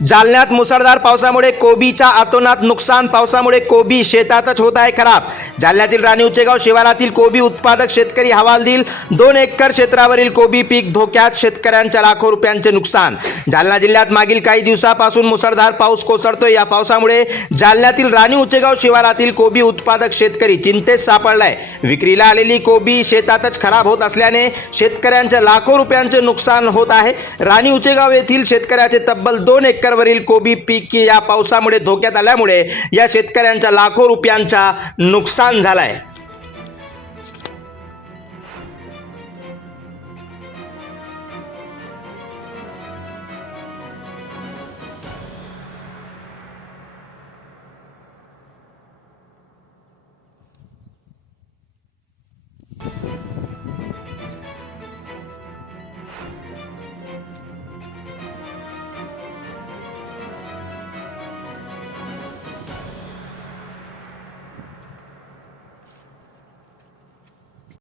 जालन्यात मुसळधार पावसामुळे कोबीच्या आतोनात नुकसान पावसामुळे कोबी शेतातच होत आहे खराब. जालन्यातील राणी उचेगाव शिवारातील कोबी उत्पादक शेतकरी हवालदिल दोन एकर क्षेत्रावरील कोबी पीक धोक्यात शेतकऱ्यांच्या लाखो रुपयांचे नुकसान. जालना जिल्ह्यात मागील काही दिवसापासून मुसळधार पाऊस कोसळतोय. या पावसामुळे जालन्यातील राणी उचेगाव शिवारातील कोबी उत्पादक शेतकरी चिंतेत सापडलाय. विक्रीला आलेली कोबी शेतातच खराब होत असल्याने शेतकऱ्यांच्या लाखो रुपयांचे नुकसान होत आहे. राणी उचेगाव येथील शेतकऱ्याचे तब्बल दोन एकरवरील कोबी पीक या पावसामुळे धोक्यात आल्यामुळे या शेतकऱ्यांच्या लाखो रुपयांचा नुकसान झालाय.